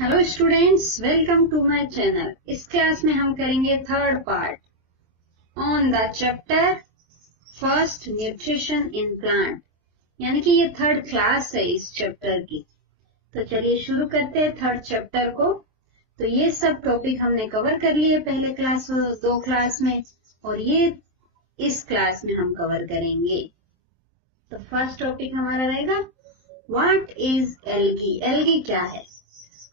Hello students, welcome to my channel. इस class में हम करेंगे third part on the chapter first nutrition in plant, यानी कि ये थर्ड क्लास है इस चैप्टर की। तो चलिए शुरू करते हैं थर्ड चैप्टर को। तो ये सब टॉपिक हमने कवर कर लिए पहले क्लास 2 क्लास में, और ये इस क्लास में हम कवर करेंगे। तो फर्स्ट टॉपिक हमारा रहेगा व्हाट इज एल्गी। एल्गी क्या है,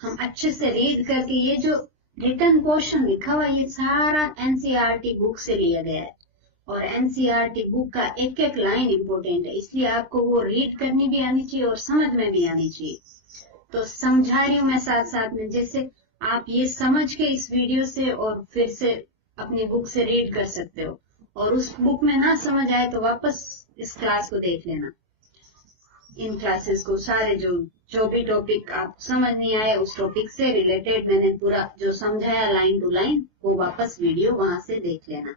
हम अच्छे से रीड करके, ये जो रिटर्न पोर्शन लिखा हुआ है ये सारा एनसीईआरटी बुक से लिया गया है, और एनसीईआरटी बुक का एक एक लाइन इंपॉर्टेंट है, इसलिए आपको वो रीड करनी भी आनी चाहिए और समझ में भी आनी चाहिए। तो समझा रही हूँ मैं साथ साथ में, जैसे आप ये समझ के इस वीडियो से और फिर से अपनी बुक से रीड कर सकते हो, और उस बुक में ना समझ आए तो वापस इस क्लास को देख लेना। इन क्लासेस को सारे जो भी टॉपिक आप समझ नहीं आए उस टॉपिक से रिलेटेड मैंने पूरा जो समझाया लाइन टू लाइन, वो वापस वीडियो वहां से देख लेना।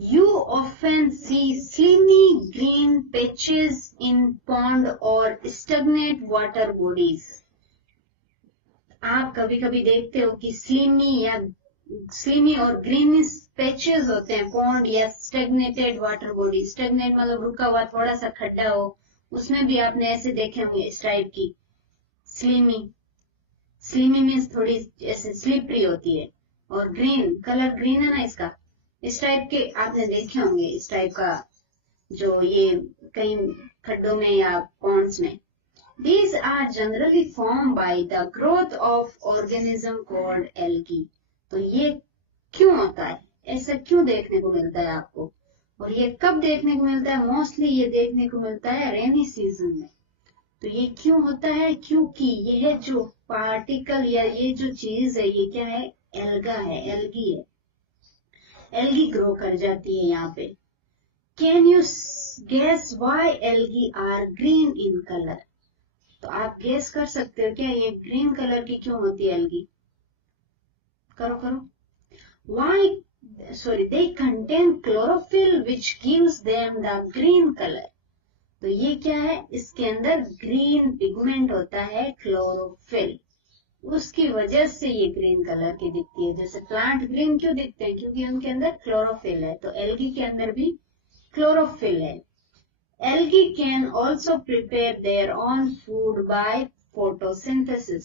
You often see slimy green patches in pond or stagnant water bodies. आप कभी कभी देखते हो कि स्लीमी और ग्रीन पैचेस होते हैं पॉन्ड या स्टेगनेटेड वाटर बॉडी। स्टेगनेट मतलब रुका हुआ थोड़ा सा खड्डा हो, उसमें भी आपने ऐसे देखे होंगे इस टाइप की स्लीमी मीन्स थोड़ी ऐसे स्लिपरी होती है, और ग्रीन कलर ग्रीन है ना इसका, इस टाइप के आपने देखे होंगे, इस टाइप का जो ये कई खड्डों में या पॉन्ड्स में। These are generally formed by the growth of organism called algae. तो ये क्यों होता है, ऐसा क्यों देखने को मिलता है आपको, और ये कब देखने को मिलता है? मोस्टली ये देखने को मिलता है रेनी सीजन में। तो ये क्यों होता है? क्योंकि यह जो पार्टिकल या ये जो चीज है ये क्या है? एल्गा है, एल्गी है। एल्गी ग्रो कर जाती है यहाँ पे। Can you guess why algae are green in colour? तो आप गेस कर सकते हो क्या ये ग्रीन कलर की क्यों होती है एल्गी? करो। They contain chlorophyll which gives them the green color. तो ये क्या है? इसके अंदर ग्रीन पिगमेंट होता है, क्लोरोफिल, उसकी वजह से ये ग्रीन कलर की दिखती है। जैसे प्लांट ग्रीन क्यों दिखते हैं? क्योंकि उनके अंदर क्लोरोफिल है। तो एल्गी के अंदर भी क्लोरोफिल है। Algae can also prepare their own food by photosynthesis.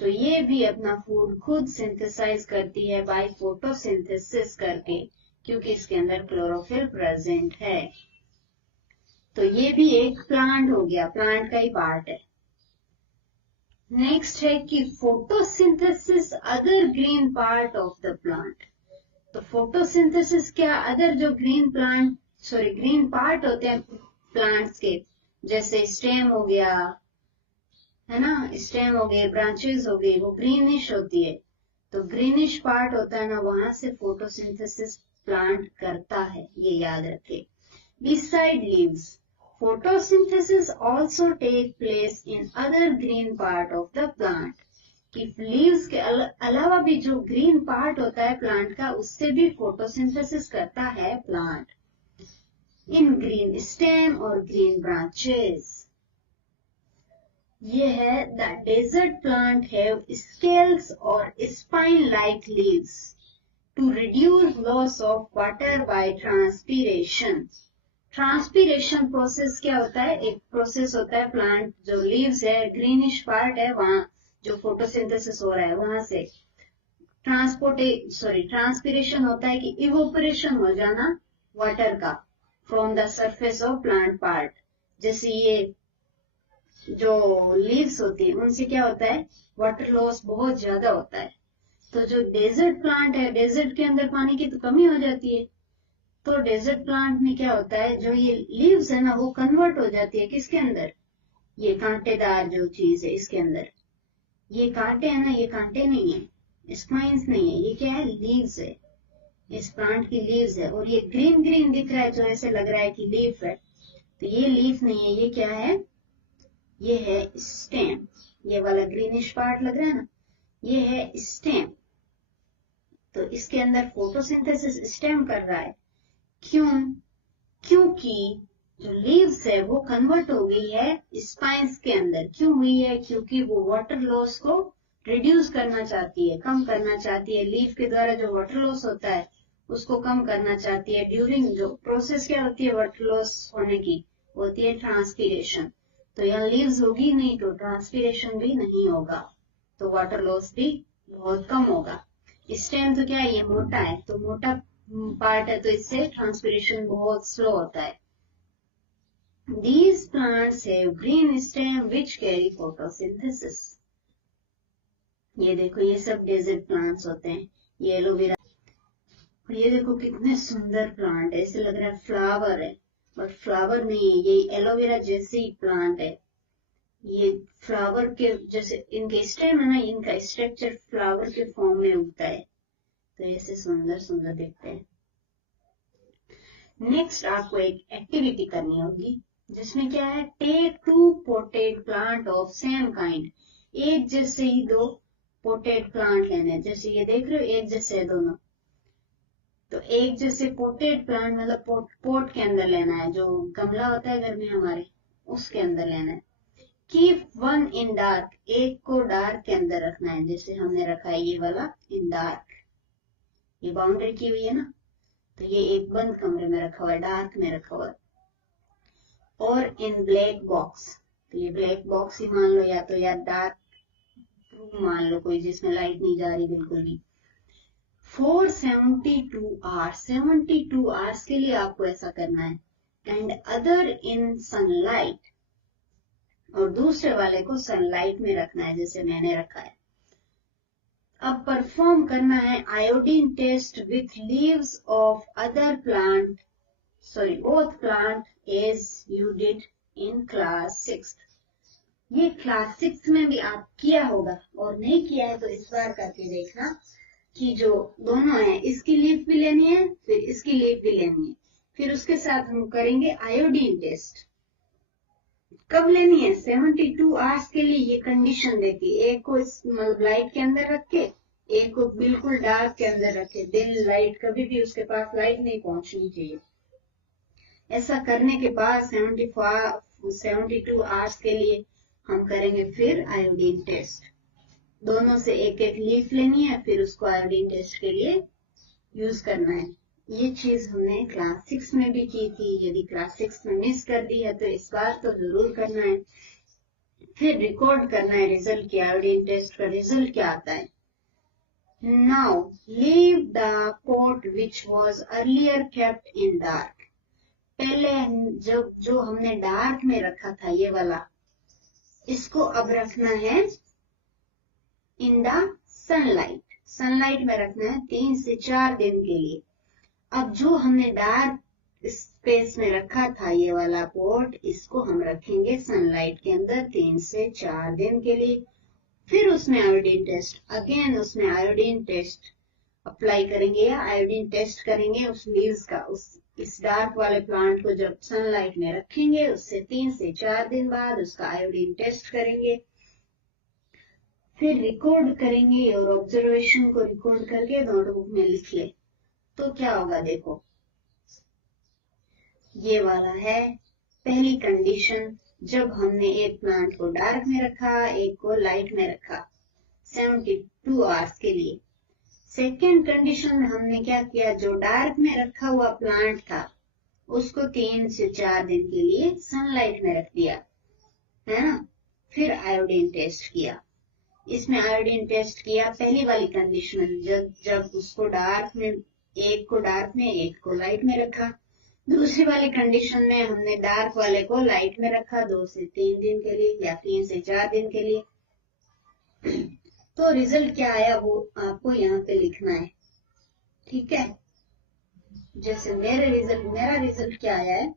तो ये भी अपना फूड खुद सिंथेसाइज करती है बाय फोटोसिंथेसिस करके, क्योंकि इसके अंदर क्लोरोफिल प्रेजेंट है। तो ये भी एक प्लांट हो गया, प्लांट का ही पार्ट है। नेक्स्ट है कि photosynthesis other green part of the plant. तो फोटोसिंथेसिस क्या, अदर जो ग्रीन पार्ट होते हैं प्लांट्स के, जैसे स्टेम हो गया है ना, स्टेम हो गए, ब्रांचेस हो गई, वो ग्रीनिश होती है। तो ग्रीनिश पार्ट होता है ना, वहां से फोटोसिंथेसिस प्लांट करता है, ये याद रखे। Beside leaves, photosynthesis also take place in other green part of the plant. कि लीव्स के अलावा भी जो ग्रीन पार्ट होता है प्लांट का, उससे भी फोटोसिंथेसिस करता है प्लांट। इन ग्रीन स्टेम और ग्रीन ब्रांचेस। ये है the desert plant have scales और spine like leaves to reduce loss of water by transpiration. Transpiration process क्या होता है? एक प्रोसेस होता है, प्लांट जो लीव्स है, ग्रीनिश पार्ट है, वहां जो फोटोसिंथेसिस हो रहा है वहां से ट्रांसपीरेशन होता है कि इवोपरेशन हो जाना वाटर का from the surface of plant part. जैसे ये जो लीव्स होती है उनसे क्या होता है? वाटर लॉस बहुत ज्यादा होता है। तो जो डेजर्ट प्लांट है, डेजर्ट के अंदर पानी की तो कमी हो जाती है, तो डेजर्ट प्लांट में क्या होता है, जो ये लीव्स है ना वो कन्वर्ट हो जाती है किसके अंदर? ये कांटेदार जो चीज है इसके अंदर। ये कांटे है ना, ये कांटे नहीं है, स्पाइंस नहीं है, ये क्या है? लीव्स है, इस प्लांट की लीव्स है। और ये ग्रीन ग्रीन दिख रहा है जो ऐसे लग रहा है कि लीफ है, तो ये लीफ नहीं है, ये क्या है? ये है स्टेम। ये वाला ग्रीनिश पार्ट लग रहा है ना, ये है स्टेम। तो इसके अंदर फोटोसिंथेसिस स्टेम कर रहा है। क्यों? क्योंकि जो लीव्स है वो कन्वर्ट हो गई है स्पाइंस के अंदर। क्यों हुई है? क्योंकि वो वाटर लॉस को रिड्यूस करना चाहती है, कम करना चाहती है। लीफ के द्वारा जो वाटर लॉस होता है उसको कम करना चाहती है। ड्यूरिंग जो प्रोसेस क्या होती है वाटर लॉस होने की, होती है ट्रांसपीरेशन। तो यहाँ लीव्स होगी नहीं तो ट्रांसपीरेशन भी नहीं होगा, तो वाटर लॉस भी बहुत कम होगा। स्टेम तो क्या है, ये मोटा है, तो मोटा पार्ट है तो इससे ट्रांसपीरेशन बहुत स्लो होता है। These plants have green stem which carry photosynthesis. ये देखो ये सब डेजर्ट प्लांट्स होते हैं, ये एलोवेरा। और ये देखो कितने सुंदर प्लांट है, ऐसे लग रहा है फ्लावर है, बट फ्लावर नहीं है, ये एलोवेरा जैसे ही प्लांट है। ये फ्लावर के जैसे इनके स्टेम है ना, इनका स्ट्रक्चर फ्लावर के फॉर्म में उगता है, तो ऐसे सुंदर सुंदर दिखते हैं। नेक्स्ट आपको एक एक्टिविटी करनी होगी जिसमें क्या है, take 2 potted plant of same kind. एक जैसे ही 2 पोटेड प्लांट लेने हैं, जैसे ये देख रहे हो एक जैसे है दोनों, तो एक जैसे पोटेड प्लांट मतलब पोट के अंदर लेना है, जो गमला होता है घर में हमारे उसके अंदर लेना है। कीप 1 इन डार्क, एक को डार्क के अंदर रखना है, जैसे हमने रखा है ये वाला इन डार्क, ये बाउंड्री की हुई है ना, तो ये एक बंद कमरे में रखा हुआ है, डार्क में रखा हुआ है। और इन ब्लैक बॉक्स, तो ये ब्लैक बॉक्स ही मान लो, या तो या डार्क रूम मान लो कोई जिसमें लाइट नहीं जा रही बिल्कुल भी। फॉर 72 आवर्स, 72 आवर्स के लिए आपको ऐसा करना है। एंड अदर इन सनलाइट, और दूसरे वाले को सनलाइट में रखना है जैसे मैंने रखा है। अब परफॉर्म करना है iodine test with leaves of other plant, sorry both plant as you did in class 6। ये क्लास 6 में भी आप किया होगा, और नहीं किया है तो इस बार करके देखना कि जो दोनों है इसकी लीफ भी लेनी है, फिर इसकी लीफ भी लेनी है, फिर उसके साथ हम करेंगे आयोडीन टेस्ट। कब लेनी है, 72 आवर्स के लिए ये कंडीशन देती है। एक को मतलब लाइट के अंदर रख के, एक को बिल्कुल डार्क के अंदर रखे, दिन लाइट कभी भी उसके पास लाइट नहीं पहुंचनी चाहिए। ऐसा करने के बाद 72 आवर्स के लिए हम करेंगे फिर आयोडीन टेस्ट। दोनों से एक एक लीफ लेनी है, फिर उसको आयोडीन टेस्ट के लिए यूज करना है। ये चीज हमने क्लास 6 में भी की थी, यदि क्लास 6 में मिस कर दी है तो इस बार तो जरूर करना है। फिर रिकॉर्ड करना है रिजल्ट की, आयोडीन टेस्ट का रिजल्ट क्या आता है। Now leave the pot which was earlier kept in dark. पहले जो हमने डार्क में रखा था ये वाला, इसको अब रखना है इन द सनलाइट, सनलाइट में रखना है 3 से 4 दिन के लिए। अब जो हमने डार्क स्पेस में रखा था ये वाला पॉट, इसको हम रखेंगे सनलाइट के अंदर 3 से 4 दिन के लिए। फिर उसमें आयोडीन टेस्ट, अगेन उसमें आयोडीन टेस्ट अप्लाई करेंगे या आयोडीन टेस्ट करेंगे उस लीव्स का। इस डार्क वाले प्लांट को जब सनलाइट में रखेंगे उससे 3 से 4 दिन बाद उसका आयोडीन टेस्ट करेंगे, फिर रिकॉर्ड करेंगे और ऑब्जर्वेशन को रिकॉर्ड करके नोटबुक में लिख ले। तो क्या होगा देखो, ये वाला है पहली कंडीशन, जब हमने एक प्लांट को डार्क में रखा, एक को लाइट में रखा 72 आवर्स के लिए। सेकेंड कंडीशन में हमने क्या किया, जो डार्क में रखा हुआ प्लांट था उसको 3 से 4 दिन के लिए सनलाइट में रख दिया, है ना। फिर आयोडीन टेस्ट किया। इसमें आयोडीन टेस्ट किया पहली वाली कंडीशन में, जब उसको डार्क में, एक को डार्क में एक को लाइट में रखा। दूसरी वाली कंडीशन में हमने डार्क वाले को लाइट में रखा 2 से 3 दिन के लिए या 3 से 4 दिन के लिए। तो रिजल्ट क्या आया वो आपको यहाँ पे लिखना है, ठीक है। जैसे मेरा रिजल्ट क्या आया है,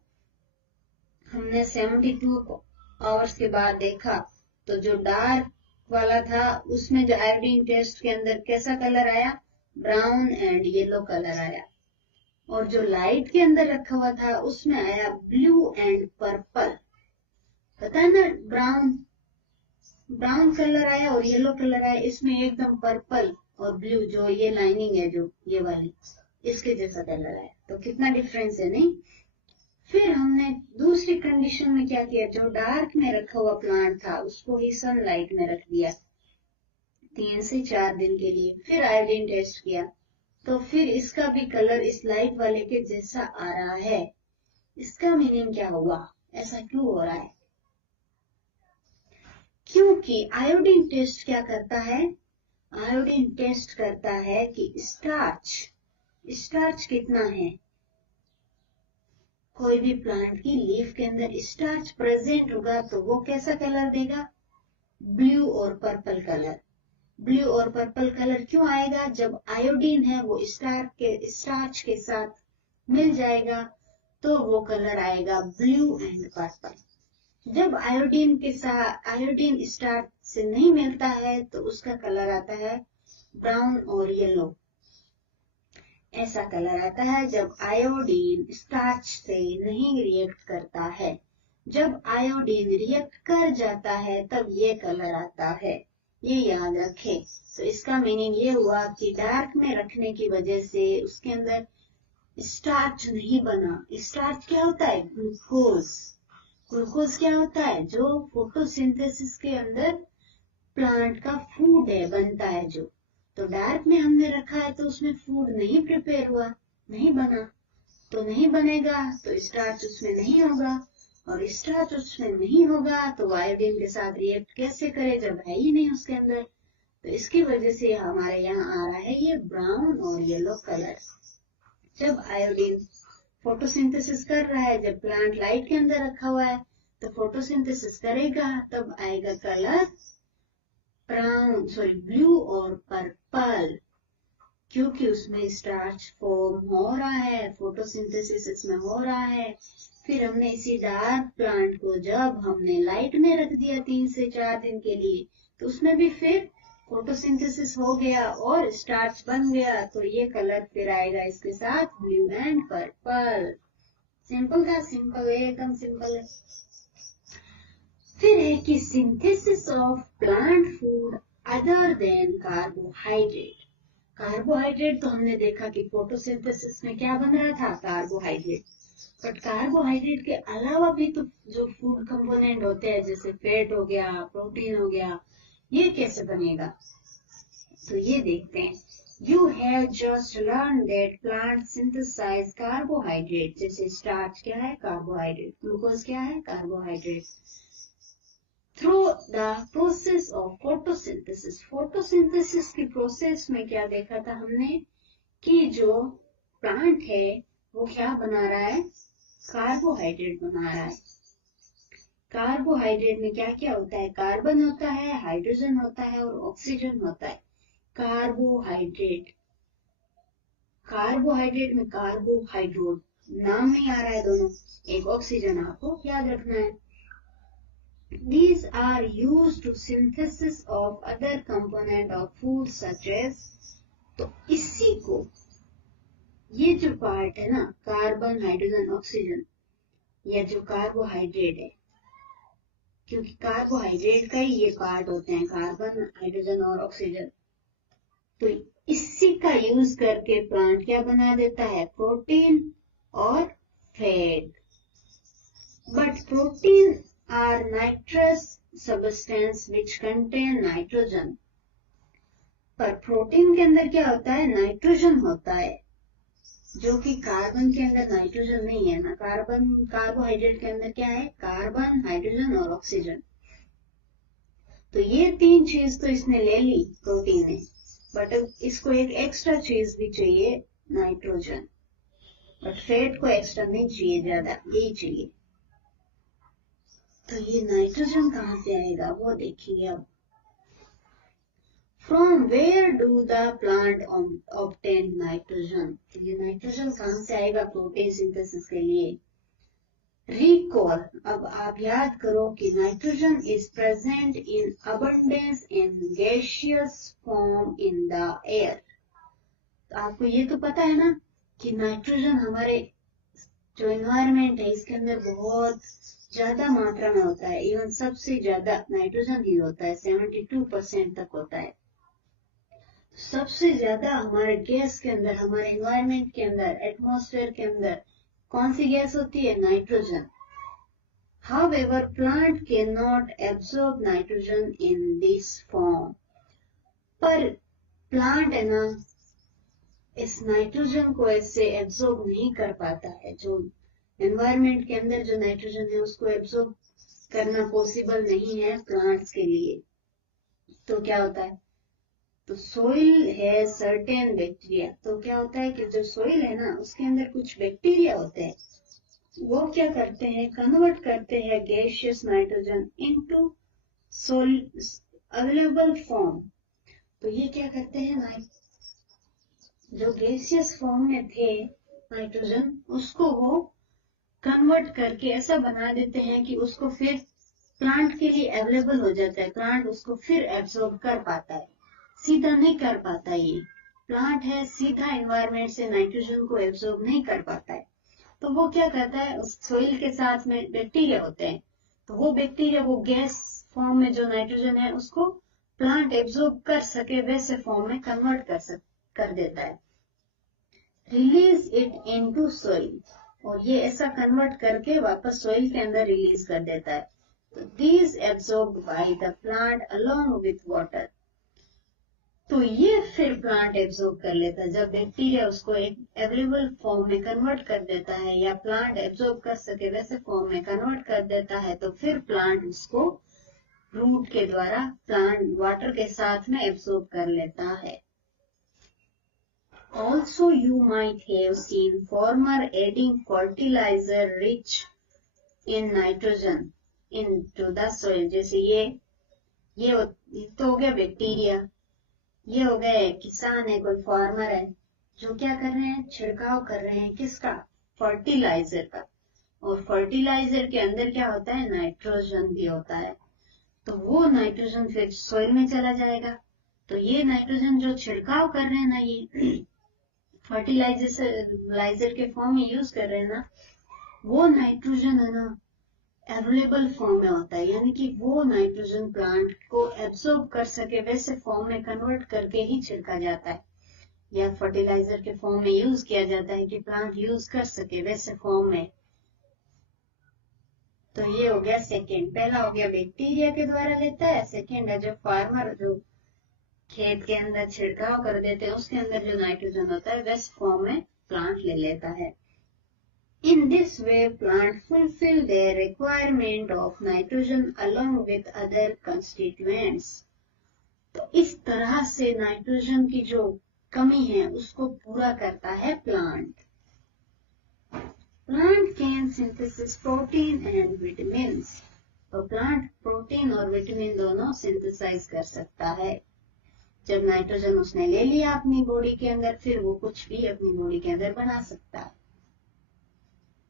हमने 72 आवर्स के बाद देखा तो जो डार्क वाला था उसमें जो आयोडीन टेस्ट के अंदर कैसा कलर आया, ब्राउन एंड येलो कलर आया, और जो लाइट के अंदर रखा हुआ था उसमें आया ब्लू एंड पर्पल। पता है ना, ब्राउन कलर आया और येलो कलर आया, इसमें एकदम पर्पल और ब्लू, जो ये लाइनिंग है जो ये वाली, इसके जैसा कलर आया। तो कितना डिफरेंस है नहीं। फिर हमने दूसरी कंडीशन में क्या किया, जो डार्क में रखा हुआ प्लांट था उसको ही सनलाइट में रख दिया, 3 से 4 दिन के लिए। फिर आयोडीन टेस्ट किया तो फिर इसका भी कलर इस लाइट वाले के जैसा आ रहा है। इसका मीनिंग क्या हुआ? ऐसा क्यों हो रहा है? क्योंकि आयोडीन टेस्ट क्या करता है? आयोडीन टेस्ट करता है कि स्टार्च कितना है। कोई भी प्लांट की लीफ के अंदर स्टार्च प्रेजेंट होगा तो वो कैसा कलर देगा? ब्लू और पर्पल कलर। ब्लू और पर्पल कलर क्यों आएगा? जब आयोडीन है वो स्टार्च के साथ मिल जाएगा तो वो कलर आएगा ब्लू एंड पर्पल। जब आयोडीन स्टार्च से नहीं मिलता है तो उसका कलर आता है ब्राउन और येलो। ऐसा कलर आता है जब आयोडीन स्टार्च से नहीं रिएक्ट करता है। जब आयोडीन रिएक्ट कर जाता है तब ये कलर आता है। ये याद रखें। तो इसका मीनिंग ये हुआ कि डार्क में रखने की वजह से उसके अंदर स्टार्च नहीं बना। स्टार्च क्या होता है? ग्लूकोज। ग्लूकोज क्या होता है? जो फोटोसिंथेसिस के अंदर प्लांट का फूड है, बनता है जो। तो डार्क में हमने रखा है तो उसमें फूड नहीं प्रिपेयर हुआ, नहीं बना, तो नहीं बनेगा तो स्टार्च उसमें नहीं होगा, और स्टार्च उसमें नहीं होगा तो आयोडीन के साथ रिएक्ट कैसे करे जब है ही नहीं उसके अंदर। तो इसकी वजह से हमारे यहाँ आ रहा है ये ब्राउन और येलो कलर। जब आयोडीन फोटोसिंथेसिस कर रहा है, जब प्लांट लाइट के अंदर रखा हुआ है तो फोटोसिंथेसिस करेगा तब आएगा कलर ब्लू और पर्पल, क्योंकि उसमें स्टार्च फॉर्म हो रहा है, फोटोसिंथेसिस इसमें हो रहा है। फिर हमने इसी डार्क प्लांट को जब हमने लाइट में रख दिया 3 से 4 दिन के लिए तो उसमें भी फिर फोटोसिंथेसिस हो गया और स्टार्च बन गया, तो ये कलर फिर आएगा इसके साथ ब्लू एंड पर्पल। सिंपल था, सिंपल है, एकदम सिंपल है। फिर है कि synthesis of plant food other than carbohydrate. Carbohydrate तो हमने देखा कि फोटोसिंथेसिस में क्या बन रहा था? कार्बोहाइड्रेट। बट कार्बोहाइड्रेट के अलावा भी तो जो फूड कंपोनेंट होते हैं जैसे फैट हो गया, प्रोटीन हो गया, ये कैसे बनेगा? तो ये देखते हैं। You have just learned that plants synthesize carbohydrate। जैसे स्टार्च क्या है? कार्बोहाइड्रेट। ग्लूकोज क्या है? Carbohydrate. Through the process of photosynthesis। Photosynthesis की प्रोसेस में क्या देखा था हमने कि जो प्लांट है वो क्या बना रहा है? कार्बोहाइड्रेट बना रहा है। कार्बोहाइड्रेट में क्या क्या होता है? कार्बन होता है, हाइड्रोजन होता है और ऑक्सीजन होता है। कार्बोहाइड्रेट में कार्बोहाइड्रेट नाम नहीं आ रहा है दोनों, एक ऑक्सीजन आपको याद रखना है। These are used to synthesis of other component of food such as। तो इसी को, ये जो पार्ट है ना, कार्बन, हाइड्रोजन, ऑक्सीजन, या जो कार्बोहाइड्रेट है, क्योंकि कार्बोहाइड्रेट का ही ये पार्ट होते हैं, कार्बन, हाइड्रोजन और ऑक्सीजन। तो इसी का यूज करके प्लांट क्या बना देता है? प्रोटीन और fat. But protein are nitrous substance which contain nitrogen. पर प्रोटीन के अंदर क्या होता है? नाइट्रोजन होता है, जो कि कार्बन के अंदर नाइट्रोजन नहीं है ना। कार्बोहाइड्रेट के अंदर क्या है? कार्बन, हाइड्रोजन और ऑक्सीजन। तो ये 3 चीज तो इसने ले ली प्रोटीन ने, बट इसको एक एक्स्ट्रा चीज भी चाहिए, नाइट्रोजन। बट फैट को एक्स्ट्रा नहीं चाहिए, ज्यादा यही चाहिए। तो ये नाइट्रोजन कहां से आएगा वो देखेंगे अब। From where do the plant obtain nitrogen? ये नाइट्रोजन कहां से आएगा प्रोटीन सिंथेसिस के लिए? Recall, अब आप याद करो कि nitrogen is present in abundance in gaseous form in the air। तो आपको ये तो पता है ना कि नाइट्रोजन हमारे जो एनवायरमेंट है इसके अंदर बहुत ज्यादा मात्रा में होता है। इवन सबसे ज्यादा नाइट्रोजन ही होता है, 72% तक होता है। सबसे ज्यादा हमारे गैस के अंदर, हमारे एनवायरमेंट के अंदर, एटमॉस्फेयर के अंदर कौन सी गैस होती है? Nitrogen. However, plant cannot absorb nitrogen in this form। Plant है ना इस नाइट्रोजन को ऐसे एब्जॉर्ब नहीं कर पाता है। जो एनवायरनमेंट के अंदर जो नाइट्रोजन है उसको एब्जॉर्ब करना पॉसिबल नहीं है प्लांट्स के लिए। तो क्या होता है, तो सोइल है सर्टेन बैक्टीरिया। तो क्या होता है कि जो सोइल है ना उसके अंदर कुछ बैक्टीरिया होते हैं, वो क्या करते हैं, कन्वर्ट करते हैं gaseous nitrogen into soil available form. तो ये क्या करते हैं, जो गैसियस फॉर्म में थे नाइट्रोजन उसको वो कन्वर्ट करके ऐसा बना देते हैं कि उसको फिर प्लांट के लिए अवेलेबल हो जाता है। प्लांट उसको फिर एब्सॉर्ब कर पाता है, सीधा नहीं कर पाता। ये प्लांट है सीधा एनवायरनमेंट से नाइट्रोजन को एब्सॉर्ब नहीं कर पाता है। तो वो क्या करता है, उस सोइल के साथ में बैक्टीरिया होते हैं, तो वो बैक्टीरिया वो गैस फॉर्म में जो नाइट्रोजन है उसको प्लांट एब्सॉर्ब कर सके वैसे फॉर्म में कन्वर्ट कर देता है, रिलीज इट इनटू सोइल। और ये ऐसा कन्वर्ट करके वापस सोइल के अंदर रिलीज कर देता है। तो these absorbed by the plant along with water. तो ये फिर प्लांट एब्सॉर्ब कर लेता है। जब बैक्टीरिया उसको एक अवेलेबल फॉर्म में कन्वर्ट कर देता है या प्लांट एब्सॉर्ब कर सके वैसे फॉर्म में कन्वर्ट कर देता है, तो फिर प्लांट उसको रूट के द्वारा प्लांट वाटर के साथ में एब्सॉर्ब कर लेता है। Also, you might have seen farmer adding fertilizer rich in nitrogen into the soil. जैसे ये तो हो गया बैक्टीरिया, ये हो गए किसान है, कोई फार्मर है जो क्या कर रहे हैं, छिड़काव कर रहे हैं किसका, फर्टिलाइजर का। और फर्टिलाइजर के अंदर क्या होता है, नाइट्रोजन भी होता है। तो वो नाइट्रोजन फिर सोइल में चला जाएगा। तो ये नाइट्रोजन जो छिड़काव कर रहे हैं ना, ये फर्टिलाइजर के फॉर्म में यूज कर रहे हैं ना, वो नाइट्रोजन है ना अवेलेबल फॉर्म में होता है, यानी कि वो नाइट्रोजन प्लांट को एब्सॉर्ब कर सके वैसे फॉर्म में कन्वर्ट करके ही छिड़का जाता है या फर्टिलाइजर के फॉर्म में यूज किया जाता है कि प्लांट यूज कर सके वैसे फॉर्म में। तो ये हो गया सेकेंड। पहला हो गया बैक्टीरिया के द्वारा लेता है, सेकेंड है जो फार्मर जो खेत के अंदर छिड़काव कर देते हैं उसके अंदर जो नाइट्रोजन होता है वैसे फॉर्म में प्लांट ले लेता है। In this way, plants fulfill their requirement of nitrogen along with other constituents. तो इस तरह से नाइट्रोजन की जो कमी है उसको पूरा करता है plant. Plant can synthesize protein and vitamins. तो प्लांट प्रोटीन और विटामिन दोनों सिंथेसाइज कर सकता है। जब नाइट्रोजन उसने ले लिया अपनी बॉडी के अंदर, फिर वो कुछ भी अपनी बॉडी के अंदर बना सकता है।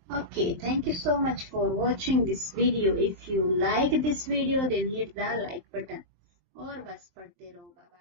Okay, thank you so much for watching this video. If you like this video, then hit the like button. और बस पढ़ते रहो।